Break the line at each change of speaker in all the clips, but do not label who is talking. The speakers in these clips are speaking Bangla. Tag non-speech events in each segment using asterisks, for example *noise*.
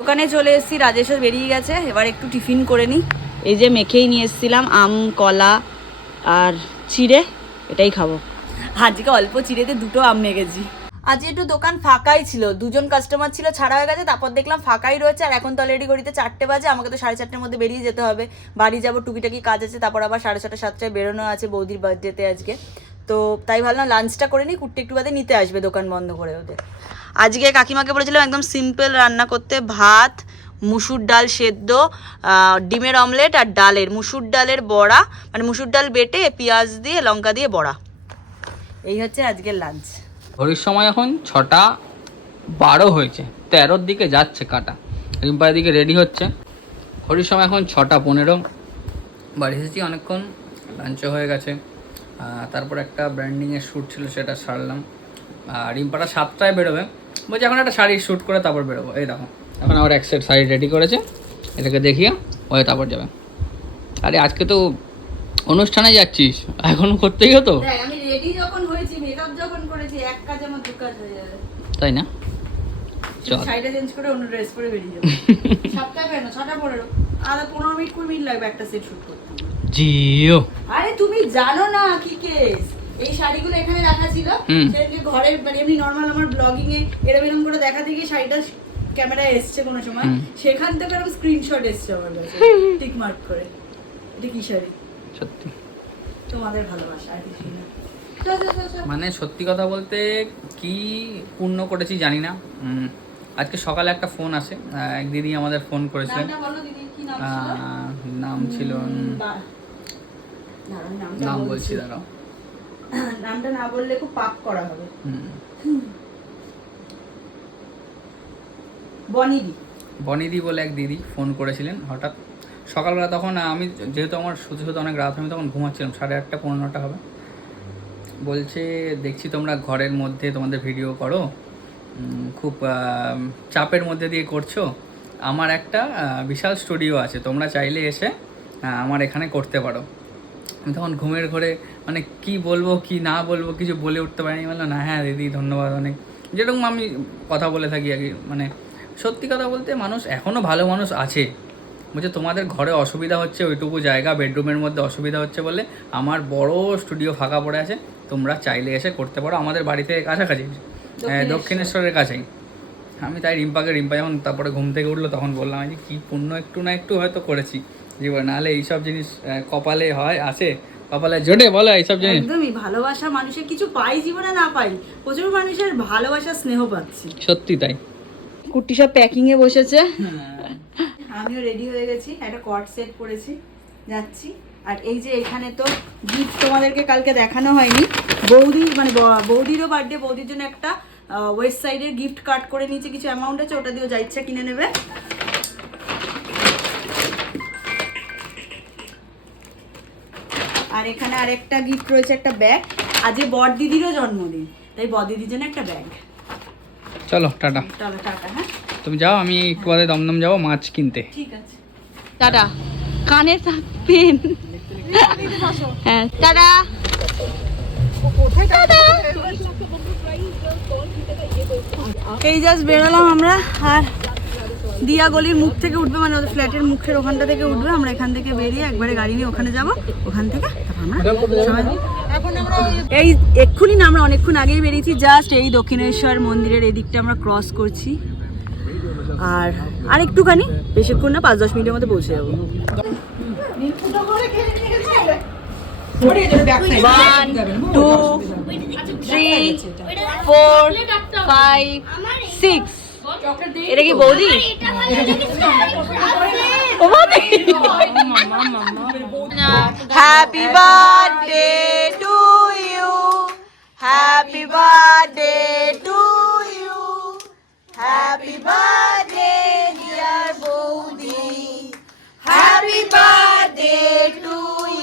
দোকানে চলে এসেছি রাজেশও বেরিয়ে গেছে। এবার একটু টিফিন করে নিই। এই যে মেখেই নিয়ে এসেছিলাম, আম, কলা আর চিড়ে, এটাই খাব। আজকে অল্প চিড়েতে দুটো আম মেখেছি। আজকে একটু দোকান ফাঁকাই ছিল, দুজন কাস্টমার ছিল ছাড়া হয়ে গেছে, তারপর দেখলাম ফাঁকাই রয়েছে, আর এখন তো অলরেডি ঘড়িতে চারটে বাজে, আমাকে তো সাড়ে চারটের মধ্যে বেরিয়ে যেতে হবে। বাড়ি যাব, টুকিটাকি কাজ আছে, তারপর আবার সাড়ে ছটা, সাতটায় বেরোনো আছে বৌদির বার্থডেতে আজকে। তো তাই ভাবলাম লাঞ্চটা করে নিই, কুট্টি একটু বাদে নিতে আসবে, দোকান বন্ধ করে ওদের। আজকে কাকিমাকে বলেছিলাম একদম সিম্পল রান্না করতে, ভাত, মুসুর ডাল সেদ্ধ ডিমের অমলেট আর ডালের, মুসুর ডালের বড়া মানে মুসুর ডাল বেটে পেঁয়াজ দিয়ে, লঙ্কা দিয়ে বড়া। এই হচ্ছে আজকের লাঞ্চ
ঘড়ির সময় এখন ছটা বারো হয়েছে, তেরোর দিকে যাচ্ছে কাটা। রিম্পার দিকে রেডি হচ্ছে। ঘড়ির সময় এখন ছটা পনেরো। বাড়ি এসেছি অনেকক্ষণ লাঞ্চও হয়ে গেছে। তারপর একটা ব্র্যান্ডিংয়ের শ্যুট ছিল, সেটা সারলাম। আর রিম্পাটা সাতটায় বেরোবে। বলছি এখন একটা শাড়ির শ্যুট করে তারপর বেরোবো। এই দেখো এখন আবার এক সেট শাড়ি রেডি করেছে। এটাকে দেখিয়ে ওই তারপর যাবে। আরে আজকে তো অনুষ্ঠানে যাচ্ছিস। এখনও করতেই হতো
আমি রেডি যখন হয়েছি মেকআপ যখন করেছি এক কাজ আমার দু কাজ হয়ে যাবে।
তাই না? চল।
চেঞ্জ করে অন্য ড্রেস পরে বেরিয়ে যাব। *laughs* ছটা পনেরো আধা পনেরো মিনিট কুড়ি মিনিট লাগবে একটা সেট শুট করতে।
জিও।
আরে তুমি জানো না কি কেস এই শাড়িগুলো এখানে রাখা ছিল। সেদিনকে ঘরে মানে এমনি নর্মাল আমার ব্লগিং এ এরম এরম করে দেখা থেকে শাড়িটা ক্যামেরায় এসছে কোনো সময়। সেখান থেকে এরকম স্ক্রিনশট এসছে আমার কাছে। *laughs* টিক মার্ক করে। এটা কি শাড়ি?
সত্যি।
তোমাদের ভালোবাসা আর কিছুই না।
মানে সত্যি কথা বলতে কি পূর্ণ করেছি জানি না। আজকে সকালে একটা ফোন আসে। এক দিদি আমাদের ফোন করেছিলেন।
নাম ছিল?
নাম।
বলছি
দাঁড়াও।
নামটা না বললে খুব পাপ করা হবে। বনিদি।
বনিদি বলে এক দিদি ফোন করেছিলেন হঠাৎ। সকালবেলা তখন আমি যেহেতু আমার শুধু শুধু অনেক রাত আমি তখন ঘুমাচ্ছিলাম সাড়ে আটটা পনেরো নটা হবে। বলছে দেখছি তোমরা ঘরের মধ্যে তোমাদের ভিডিও করো। খুব চাপের মধ্যে দিয়ে করছ। আমার একটা বিশাল স্টুডিও আছে তোমরা চাইলে এসে আমার এখানে করতে পারো। আমি তখন ঘুমের ঘরে মানে কি বলব কি না বলব কিছু বলে উঠতে পারিনি। বলল না হ্যাঁ দিদি ধন্যবাদ অনেক। যেরকম আমি কথা বলে থাকি আর কি মানে সত্যি কথা বলতে মানুষ এখনও ভালো মানুষ আছে। বলছে তোমাদের ঘরে অসুবিধা হচ্ছে ওইটুকু জায়গা বেডরুমের মধ্যে অসুবিধা হচ্ছে বলে আমার বড় স্টুডিও ফাঁকা পড়ে আছে তোমরা চাইলে এসে করতে পারো আমাদের বাড়িতে কাছাকাছি হ্যাঁ, দক্ষিণেশ্বরের কাছেই। আমি তাই রিম্পাকে রিম্পা যখন তারপরে ঘুম থেকে উঠল তখন বললাম আমি যে কী পুণ্য একটু না একটু হয়তো করেছি। জীবনে নাহলে এইসব জিনিস কপালে হয় আছে কপালে জোটে বলো এইসব জিনিস।
একদমই ভালোবাসা মানুষের কিছু পাই জীবনে না পাই প্রচুর মানুষের ভালোবাসা স্নেহ পাচ্ছি।
সত্যি তাই।
কুর্তি সব প্যাকিং এ বসেছে। আমিও রেডি হয়ে গেছি একটা কট সেট করেছি যাচ্ছি। আর এই যে এখানে তো গিফট তোমাদেরকে কালকে দেখানো হয়নি বৌদির মানে বৌদিরও বার্থডে বৌদির জন্য একটা ওয়েস্ট সাইডের গিফট কার্ড করে নিয়েছে কিছু অ্যামাউন্ট আছে ওটা দিয়েও যা ইচ্ছা কিনে নেবে। আর এখানে আরেকটা গিফট রয়েছে একটা ব্যাগ আজকে বর দিদিরও জন্মদিন তাই বর দিদির জন্য একটা ব্যাগ
চলো টাটা।
চলো টাকা হ্যাঁ।
তুমি যাও আমি একটু বাদে দমদম যাব মাছ কিনতে।
ঠিক আছে। টাটা। কানে থাকবেন হ্যাঁ টাটা। এই জাস্ট বেরোলাম আমরা আর দিয়া গলির মুখ থেকে উঠবে মানে ওদের ফ্ল্যাটের মুখের ওখানটা থেকে উঠবে আমরা এখান থেকে বেরিয়ে একবারে গাড়ি নিয়ে ওখানে যাব ওখান থেকে। এই এক্ষুনি না আমরা অনেকক্ষণ আগেই বেরিয়েছি জাস্ট এই দক্ষিণেশ্বর মন্দিরের এদিকটা আমরা ক্রস করছি। আর আর একটুখানি বেশিক্ষণ না পাঁচ দশ মিনিটের মধ্যে পৌঁছে যাব। One two three four five six এটা কি বৌদি? Happy birthday to you happy birthday to you happy birthday dear বৌদি হ্যাপি বার্থডে টু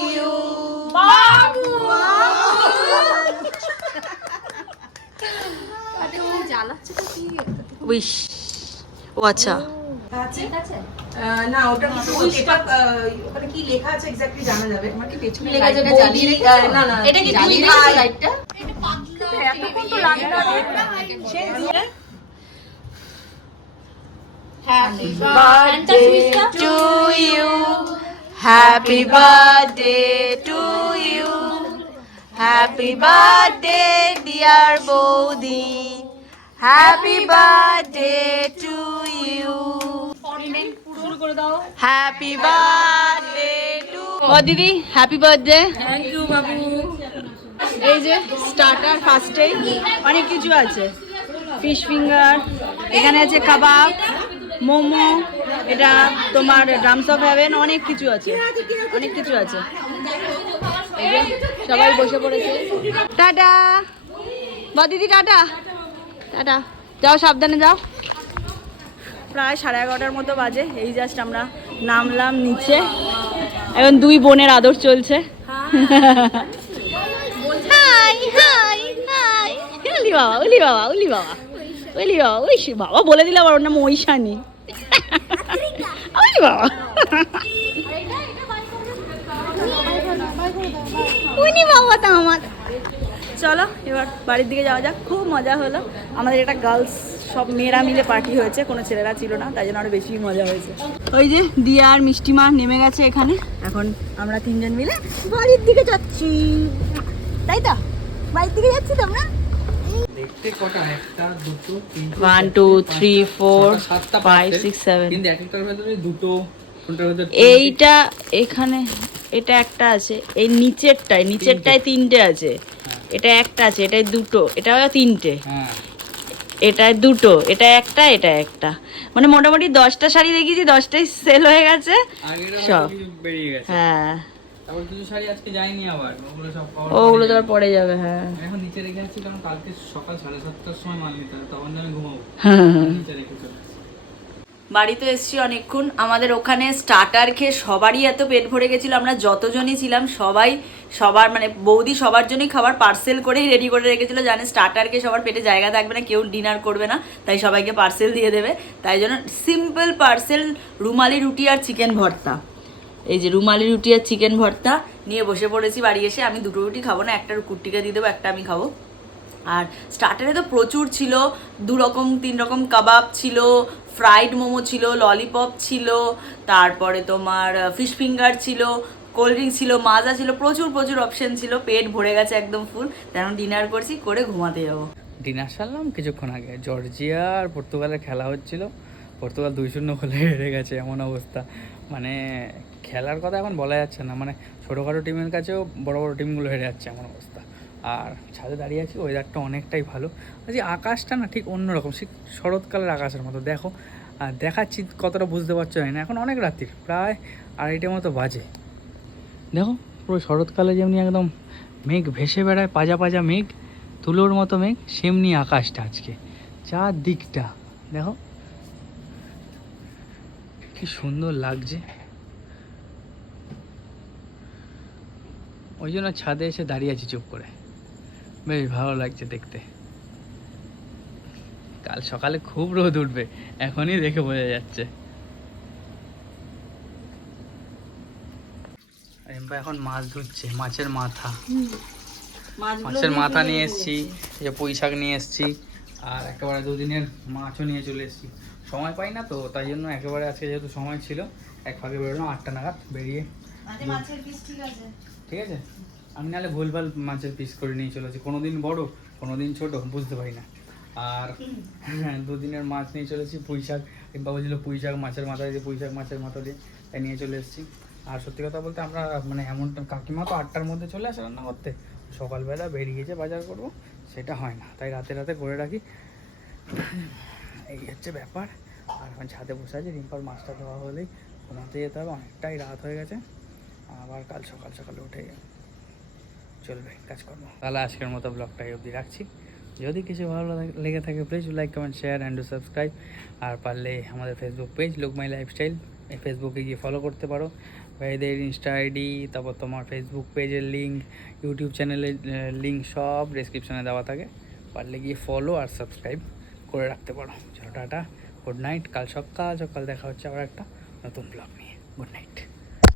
ইউ বাবু উইশ ও আচ্ছা
না ওটা কিছু এটা আহ, ওখানে কি লেখা আছে এক্স্যাক্টলি জানা যাবে আমার কি পেছনে
লেখা আছে
লাইটটা
বৌদি,
জ্বালিয়ে রেখেছো?
আহ, না, না,
এটা কি
জ্বালিয়ে
তুমি
রেখেছো
ভাই?
লাইটটা?
Happy
birthday to you. Happy birthday to you. Happy birthday, dear Bodhi. Happy birthday to you.
করে দাও।
Happy birthday to ও দিদি হ্যাপি বার্থডে
থ্যাংক ইউ বাবু।
এই যে স্টার্টার ফার্স্টেই অনেক কিছু আছে। ফিশ ফিঙ্গার এখানে আছে কাবাব মোমো এটা তোমার ড্রামস অফ হ্যাভেন অনেক কিছু আছে। অনেক কিছু আছে। সবাই বসে পড়েছে। টাটা। বা দিদি টাটা। টাটা। যাও সাবধানে যাও। প্রায় সাড়ে এগারোটার মতো বাজে। এই জাস্ট আমরা নামলাম নিচে। এখন দুই বোনের আদর চলছে। Hi hi hi. উলি বাবা উলি বাবা উলি বাবা। উলি বাবা ওই বাবা বলে দিলাম ওর নাম ঐশানি। উলি বাবা। উনি বাবা তো আমার। চলো এবার বাড়ির দিকে যাওয়া যাক। খুব মজা হলো। আমাদের এটা গার্লস সব মেয়েরা মিলে পার্টি হয়েছে কোনো ছেলেরা ছিল না তাই জন্য আরও বেশি মজা হয়েছে। ওই যে দিয়া আর মিষ্টিমা নেমে গেছে এখানে। এখন আমরা তিনজন মিলে বাড়ির দিকে যাচ্ছি। তাই তো? বাড়ির দিকে যাচ্ছি তো আমরা
parcel,
six, seven.
কিন্তু এক একটার ভেতরে দুটো
এইটা এখানে এটা একটা আছে। এই নিচেরটায় নিচেরটায় তিনটে আছে। এটা একটা আছে এটায় দুটো এটা তিনটে।
হ্যাঁ।
এটায় দুটো এটা একটা এটা একটা। মানে মোটামুটি দশটা শাড়ি দেখিয়েছি দশটাই সেল হয়ে গেছে। সব। হ্যাঁ।
কিছু শাড়ি আজকে যায়নি আবার ওগুলো সব
ওগুলো তো আর পরে যাবে হ্যাঁ।
আমি এখন নিচে রেখে আসছি কারণ কালকে সকাল সাড়ে সাতটার সময় মাল নিতে হবে তখন আমি ঘুমাবো। নিচে রেখে চলে আসছি।
বাড়িতে এসেছি অনেকক্ষণ। আমাদের ওখানে স্টার্টার খেয়ে সবারই এত পেট ভরে গেছিল। আমরা যতজনই ছিলাম, সবাই সবার মানে বৌদি সবার জন্যই খাবার পার্সেল করেই রেডি করে রেখেছিল। জানে স্টার্টার খেয়ে সবার পেটে জায়গা থাকবে না, কেউ ডিনার করবে না, তাই সবাইকে পার্সেল দিয়ে দেবে। তাই জন্য সিম্পল পার্সেল রুমালি রুটি আর চিকেন ভর্তা। এই যে রুমালি রুটি আর চিকেন ভর্তা নিয়ে বসে পড়েছি বাড়ি এসে। আমি দুটো রুটি খাব না, একটা কুট্টিকে দিয়ে দেবো, একটা আমি খাব। আর স্টার্টারে তো প্রচুর ছিল দু রকম তিন রকম কাবাব ছিল ফ্রাইড মোমো ছিল ললিপপ ছিল, তারপরে তোমার ফিশ ফিঙ্গার ছিল কোল্ড ড্রিঙ্ক ছিল, মাজা ছিল, প্রচুর প্রচুর অপশন ছিল, পেট ভরে গেছে একদম ফুল তেমন ডিনার করছি, করে ঘুমাতে যাব।
ডিনার সারলাম কিছুক্ষণ আগে। জর্জিয়া আর পর্তুগালের খেলা হচ্ছিল। পর্তুগাল দুই শূন্য গোলে হেরে গেছে, এমন অবস্থা। মানে খেলার কথা এখন বলা যাচ্ছে না। মানে ছোটোখাটো টিমের কাছেও বড় বড় টিমগুলো হেরে যাচ্ছে, এমন অবস্থা। আর ছাদে দাঁড়িয়ে আছি ওয়েদারটা অনেকটাই ভালো। যে আকাশটা না ঠিক অন্যরকম ঠিক শরৎকালের আকাশের মতো। দেখো আর দেখাচ্ছি কতটা বুঝতে পারছ না। এখন অনেক রাত্রির প্রায় আড়াইটের মতো বাজে। দেখো, পুরো শরৎকালে যেমনি একদম মেঘ ভেসে বেড়ায়, পাজা পাজা মেঘ তুলোর মতো মেঘ, সেমনি আকাশটা আজকে। চার দিকটা দেখো। কি সুন্দর লাগছে। ওই জন্য ছাদে এসে দাঁড়িয়ে আছি চুপ করে। বেশ ভালো লাগছে দেখতে। কাল সকালে খুব রোদ উঠবে এখনই দেখে বোঝা যাচ্ছে। রিম্পা এখন মাছ ধুচ্ছে মাছের মাথা। মাছের মাথা নিয়ে এসেছি যে পুঁই শাক নিয়ে এসেছি আর একেবারে দুদিনের মাছও নিয়ে চলে এসেছি। সময় পাই না তো তাই জন্য একেবারে আজকে যেহেতু সময় ছিল এক ফাঁকে বেরোলাম আটটা নাগাদ বেরিয়ে ঠিক আছে? আমি নাহলে ভুলভাল মাছের পিস করে নিয়ে চলেছি কোনো দিন বড় কোনো দিন ছোট বুঝতে পারি না। আর হ্যাঁ, দুদিনের মাছ নিয়ে চলেছি পুঁই শাক। কিংবা বলছিল পুঁই শাক মাছের মাথা দিয়ে পুঁই শাক মাছের মাথা দিয়ে তাই নিয়ে চলে এসেছি। আর সত্যি কথা বলতে আমরা মানে এমন কাকিমা তো আটটার মধ্যে চলে আসে রান্না করতে সকালবেলা বেরিয়ে যে বাজার করব সেটা হয় না। তাই রাতে রাতে করে রাখি। এই হচ্ছে ব্যাপার। আর এখন ছাদে বসে আছি রিম্পার মাছটা ধোয়া হলেই ঘুমাতে যেতে হবে। অনেকটাই রাত হয়ে গেছে। আবার কাল সকাল সকালে উঠে চলবে কাজকর্ম। তাহলে আজকের মতো ব্লগটাই অবধি রাখছি। যদি কিছু ভালো লেগে থাকে please like comment share and subscribe আর পারলে আমাদের Facebook page look my lifestyle এই ফেসবুকে গিয়ে ফলো করতে পারো। ভাইদের ইনস্টা আইডি তারপর তোমার ফেসবুক পেজের লিঙ্ক ইউটিউব চ্যানেলের লিঙ্ক সব ডিসক্রিপশানে দেওয়া থাকে। পারলে গিয়ে ফলো আর সাবস্ক্রাইব করে রাখতে পারো। চলো টাটা গুড নাইট কাল সকাল সকাল দেখা হচ্ছে আবার একটা নতুন ব্লগ নিয়ে। Good night